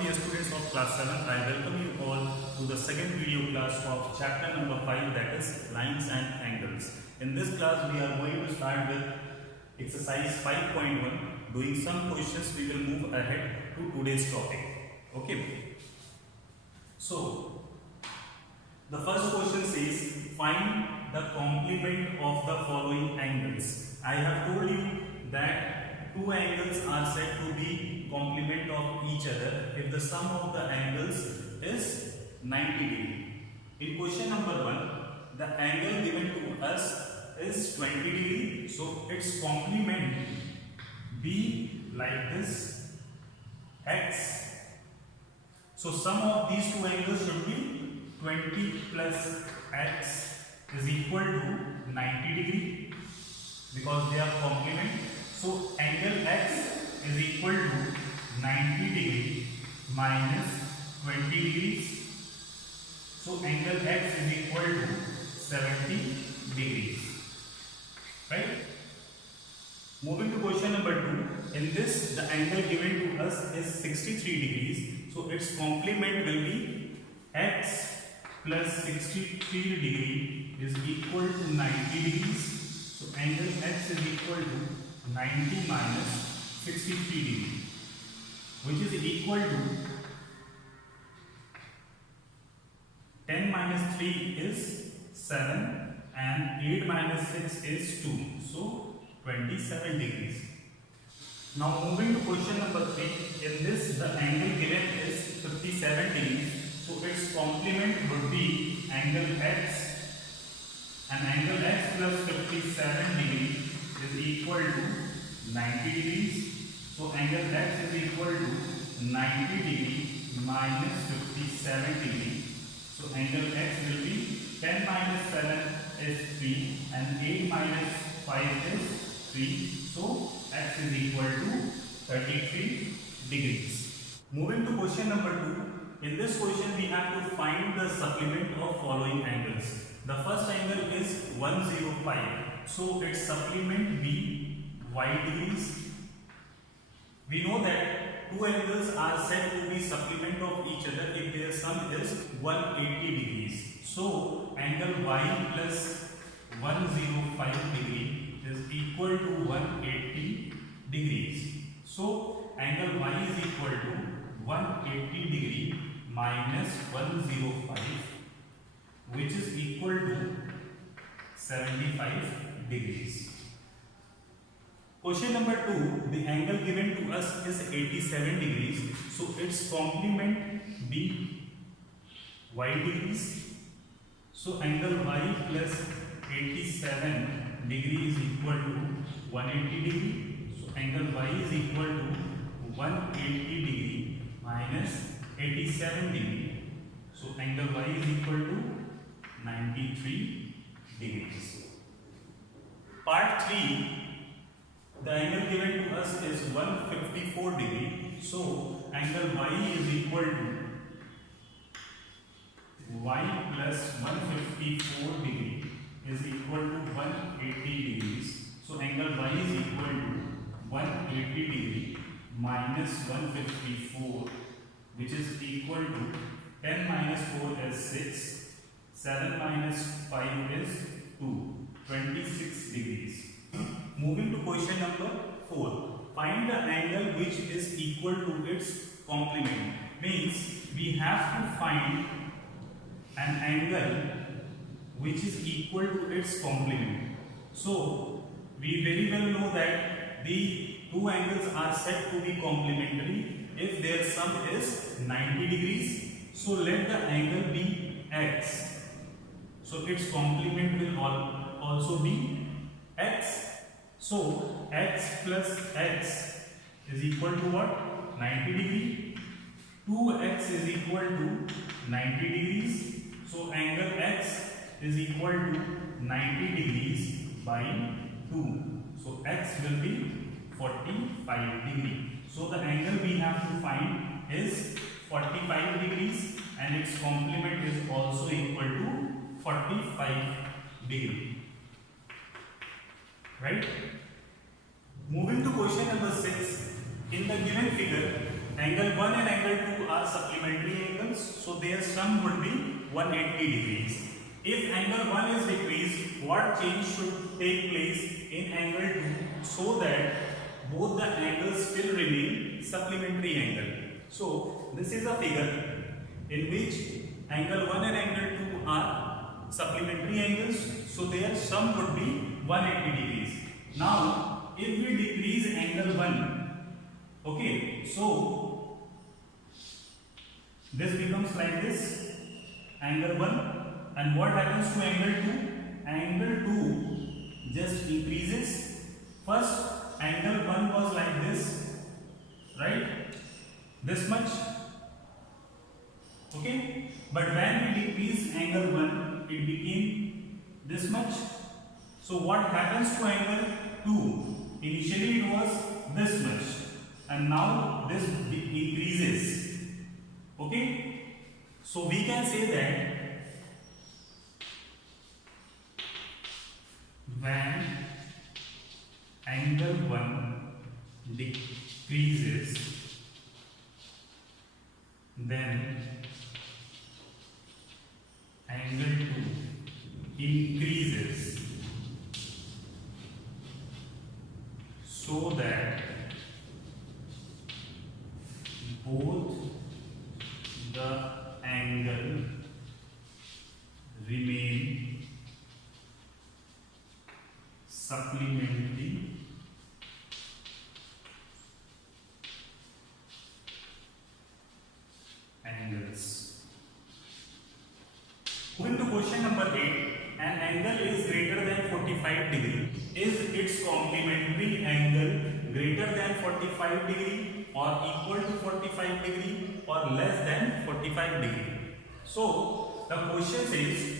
dear students of class 7, I welcome you all to the second video class of chapter number 5, that is lines and angles. In this class we are going to start with exercise 5.1. Doing some questions, we will move ahead to today's topic. Okay. So the first question says find the complement of the following angles. I have told you that two angles are said to be complement of each other if the sum of the angles is 90 degree. In question number 1, the angle given to us is 20 degree, so its complement be like this, x. So sum of these two angles should be 20 plus x is equal to 90 degree because they are complement. So angle x is equal to 90 degree minus 20 degrees. So angle x is equal to 70 degrees. Right? Moving to question number 2. In this, the angle given to us is 63 degrees. So its complement will be x plus 63 degree is equal to 90 degrees. So angle x is equal to 90 minus 63 degree, which is equal to 10 minus 3 is 7 and 8 minus 6 is 2. So 27 degrees. Now moving to question number 3. In this, the angle given is 57 degrees. So its complement would be angle x, and angle x plus 57 degree is equal to 90 degrees. So angle x is equal to 90 degree minus 57 degree. So angle x will be 10 minus 7 is 3 and 8 minus 5 is 3. So x is equal to 33 degrees. Moving to question number 2. In this question we have to find the supplement of following angles. The first angle is 105. So its supplement be y degrees. We know that two angles are said to be supplement of each other if their sum is 180 degrees. So angle y plus 105 degree is equal to 180 degrees. So angle y is equal to 180 degree minus 105, which is equal to 75 degrees. Question number 2, the angle given to us is 87 degrees. So its complement be y degrees. So angle y plus 87 degree is equal to 180 degree. So angle y is equal to 180 degree minus 87 degree. So angle y is equal to 93 degrees. Part 3. The angle given to us is 154 degree. So angle y is equal to y plus 154 degree is equal to 180 degrees. So angle y is equal to 180 degree minus 154, which is equal to 10 minus 4 is 6, 7 minus 5 is 2, 26 degrees. Moving to question number 4. Find the angle which is equal to its complement. Means we have to find an angle which is equal to its complement. So we very well know that the two angles are said to be complementary if their sum is 90 degrees. So let the angle be x. So its complement will also be x. So x plus x is equal to what? 90 degree. 2x is equal to 90 degrees. So angle x is equal to 90 degrees by 2. So x will be 45 degree. So the angle we have to find is 45 degrees and its complement is also equal to 45 degree. Right? Moving to question number 6. In the given figure, angle 1 and angle 2 are supplementary angles, so their sum would be 180 degrees. If angle 1 is decreased, what change should take place in angle 2 so that both the angles still remain supplementary angle? So this is a figure in which angle 1 and angle 2 are supplementary angles, so their sum would be 180 degrees. Now if we decrease angle 1, okay, so this becomes like this, angle 1, and what happens to angle 2? Angle 2 just increases. First angle 1 was like this, right? This much, okay, but when we decrease angle 1, it became this much. So what happens to angle 2? Initially it was this much, and now this increases, okay. So we can say that when angle 1 decreases, then angle 2 increases, so that both the angle remain supplementary angles. Moving to question number 8, an angle is greater than 45 degree. Is its complementary angle greater than 45 degree or equal to 45 degree or less than 45 degree? So the question says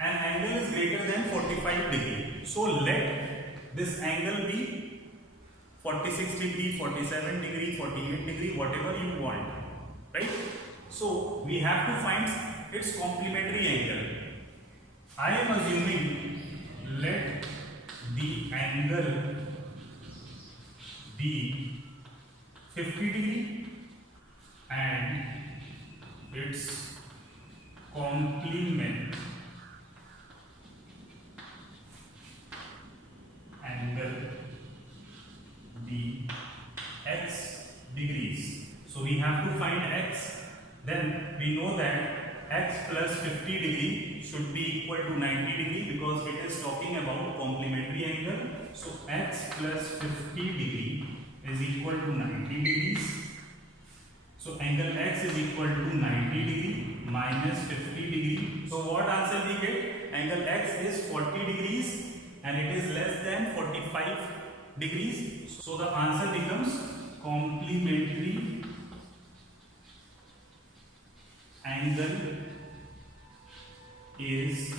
an angle is greater than 45 degree. So let this angle be 46 degree, 47 degree, 48 degree, whatever you want, right? So we have to find its complementary angle. I am assuming let the angle be 50 degree and its complement angle be x degrees. So we have to find x. Then we know that x plus 50 degree should be equal to 90 degree because it is talking about complementary angle. So x plus 50 degree is equal to 90 degrees. So angle x is equal to 90 degree minus 50 degree. So what answer we get? Angle x is 40 degrees and it is less than 45 degrees. So the answer becomes complementary angle is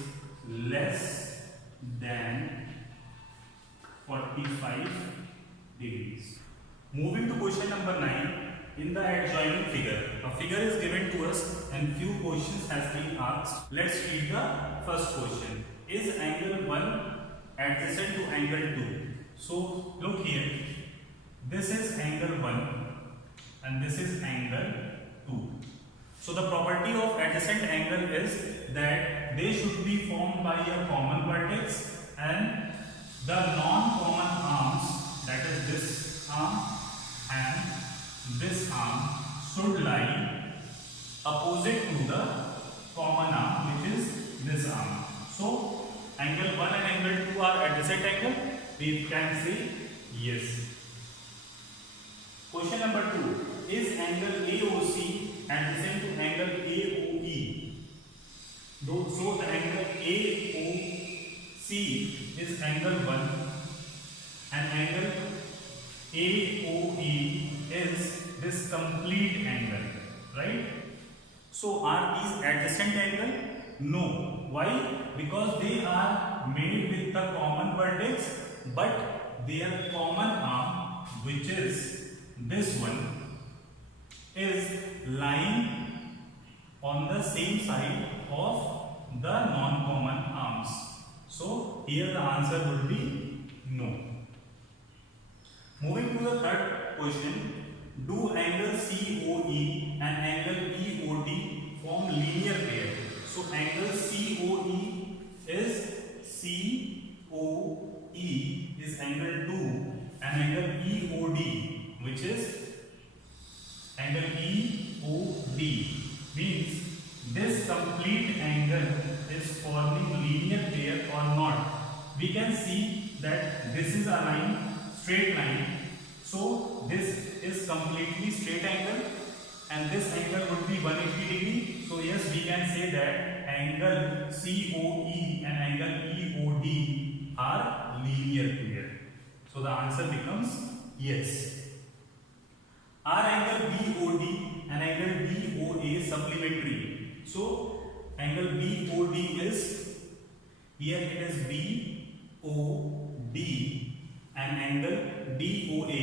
less than 45 degrees. Moving to question number 9. In the adjoining figure, a figure is given to us and few questions has been asked. Let's read the first question. Is angle 1 adjacent to angle 2? So look here, this is angle 1 and this is angle 2. So the property of adjacent angle is that they should be formed by a common vertex and the non-common arms, that is this arm and this arm, should lie opposite to the common arm, which is this arm. So angle 1 and angle 2 are adjacent angle. We can say yes. Question number 2. Is angle AOC adjacent to angle AOE? So the angle AOC is angle 1 and angle AOE is this complete angle, right? So are these adjacent angle? No. Why? Because they are made with the common vertex, but their common arm, which is this one, is lying on the same side of the non-common arms. So here the answer would be no. to the third question. Do angle COE and angle EOD form linear pair? So angle COE is angle 2 and angle EOD, which is angle EOD, means this complete angle is forming linear pair or not. We can see that this is a line, straight line. So this is completely straight angle and this angle would be 180 degree. So yes, we can say that angle COE and angle EOD are linear pair. So the answer becomes yes. Are angle BOD and angle BOA supplementary? So angle BOD is, here it is BOD and angle DOA.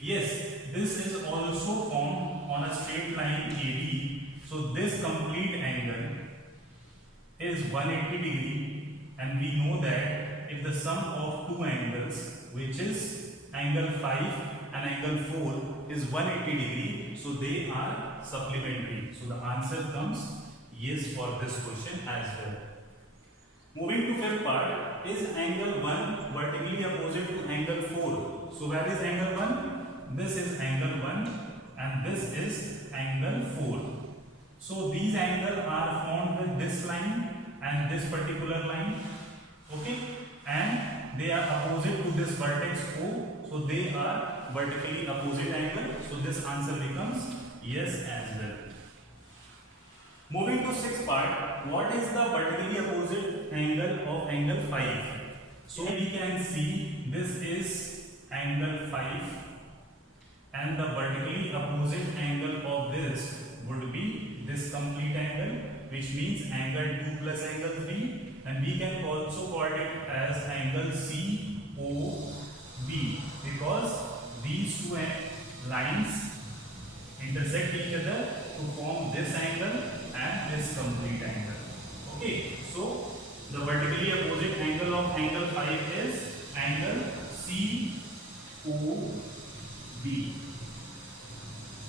Yes, this is also formed on a straight line AB. So this complete angle is 180 degree, and we know that if the sum of two angles, which is angle 5 and angle 4, is 180 degree, so they are supplementary. So the answer comes yes for this question as well. Moving to fifth part, is angle 1 vertically opposite to angle 4? So where is angle 1? This is angle 1 and this is angle 4. So these angles are formed with this line and this particular line, okay, and they are opposite to this vertex O, so they are vertically opposite angle. So this answer becomes yes as well. Moving to sixth part, what is the vertically opposite angle of angle 5? So we can see this is angle 5 and the vertically opposite angle of this would be this complete angle, which means angle 2 plus angle 3, and we can also call it as angle COB because these two lines intersect each other to form this angle and this complete angle. Okay, so the vertically opposite angle of angle 5 is angle COB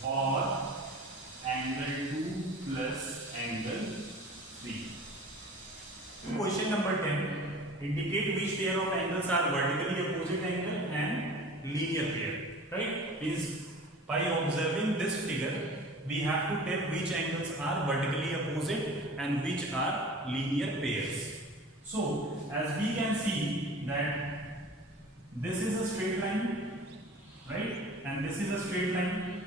or angle 2 plus angle 3. Question number 10. Indicate which pair of angles are vertically opposite angle and linear pair. Right? Means by observing this figure, we have to tell which angles are vertically opposite and which are linear pairs. So, as we can see that this is a straight line, right? And this is a straight line.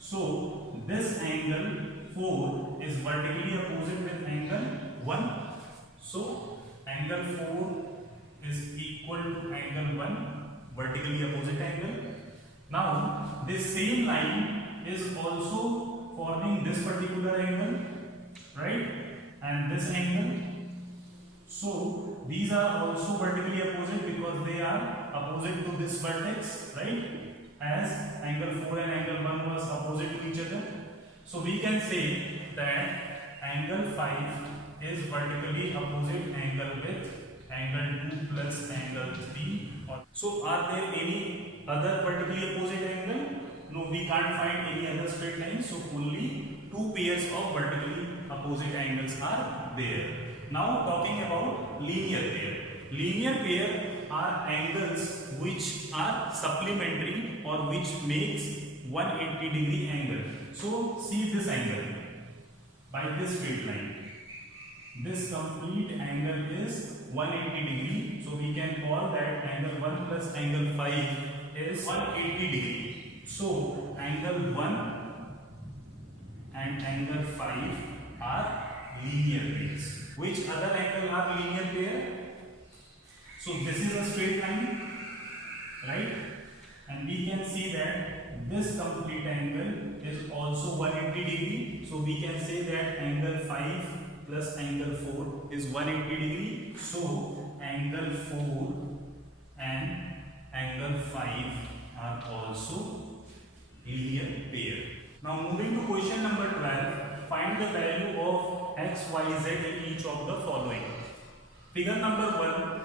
So, this angle 4 is vertically opposite with angle 1. So, angle 4 is equal to angle 1, vertically opposite angle. Now, this same line is also forming this particular angle, right? And this angle. So, these are also vertically opposite because they are opposite to this vertex, right? As angle 4 and angle 1 was opposite to each other. So, we can say that angle 5 is vertically opposite angle with angle 2 plus angle 3. So, are there any other vertically opposite angle? No, we can't find any other straight line. So, only two pairs of vertically opposite angles are there. Now, talking about linear pair. Linear pair are angles which are supplementary or which makes 180 degree angle. So, see this angle by this straight line. This complete angle is 180 degree. So, we can call that angle 1 plus angle 5 is 180 degree. So, angle 1 and angle 5 are linear pairs. Which other angle are linear pair? So, this is a straight line, right? And we can see that this complete angle is also 180 degree. So, we can say that angle 5 plus angle 4 is 180 degree. So, angle 4 and angle 5 are also linear pair. Now, moving to question number 12, find the value of x, y, z in each of the following. Figure number 1,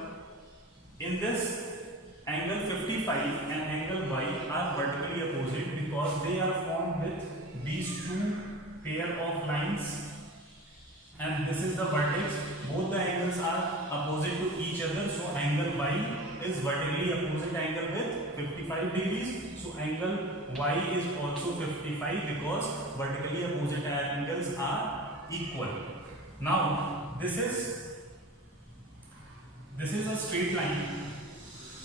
in this angle 55 pair of lines and this is the vertex. Both the angles are opposite to each other, so angle Y is vertically opposite angle with 55 degrees. So angle Y is also 55 because vertically opposite angles are equal. Now this is a straight line.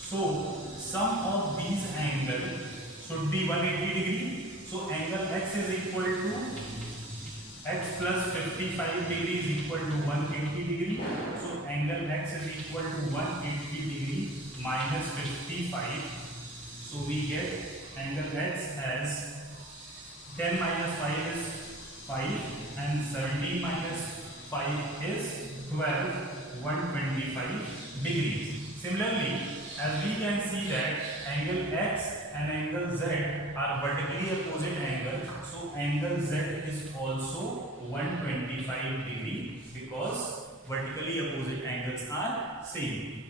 So sum of these angles should be 180 degree. So angle X is equal to X plus 55 degree is equal to 180 degree. So angle X is equal to 180 degree minus 55. So we get angle X as 10 minus 5 is 5 and 17 minus 5 is 12, 125 degrees. Similarly, as we can see that angle X and angle Z are vertically opposite angle, so angle Z is also 125 degree because vertically opposite angles are same.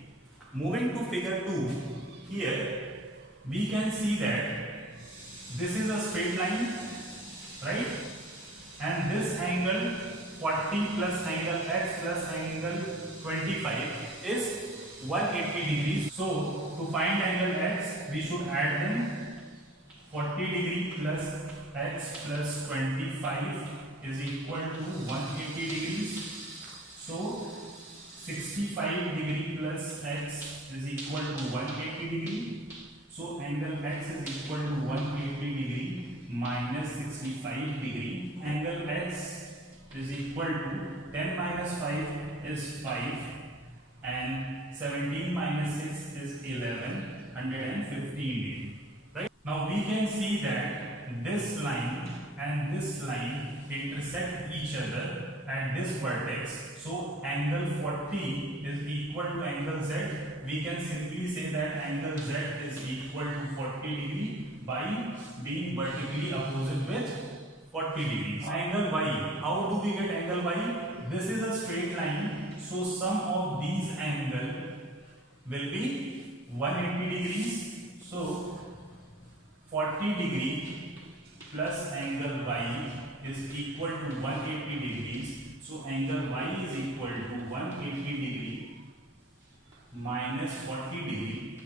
Moving to figure 2, here we can see that this is a straight line, right? And this angle 40 plus angle X plus angle 25 is 180 degrees. So to find angle X, we should add them. 40 degree plus X plus 25 is equal to 180 degrees. So 65 degree plus X is equal to 180 degree. So angle X is equal to 180 degree minus 65 degree. Angle X is equal to 10 minus 5 is 5 and 17 minus 6 is 11, 115 degree. Right? Now we can see that this line and this line intersect each other at this vertex. So angle 40 is equal to angle Z. We can simply say that angle Z is equal to 40 degree by being vertically opposite with 40 degrees. Angle Y, how do we get angle Y? This is a straight line, so sum of these angles will be 180 degrees. So 40 degree plus angle Y is equal to 180 degrees. So angle Y is equal to 180 degree minus 40 degree.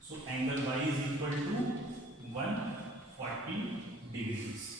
So angle Y is equal to 140 degrees.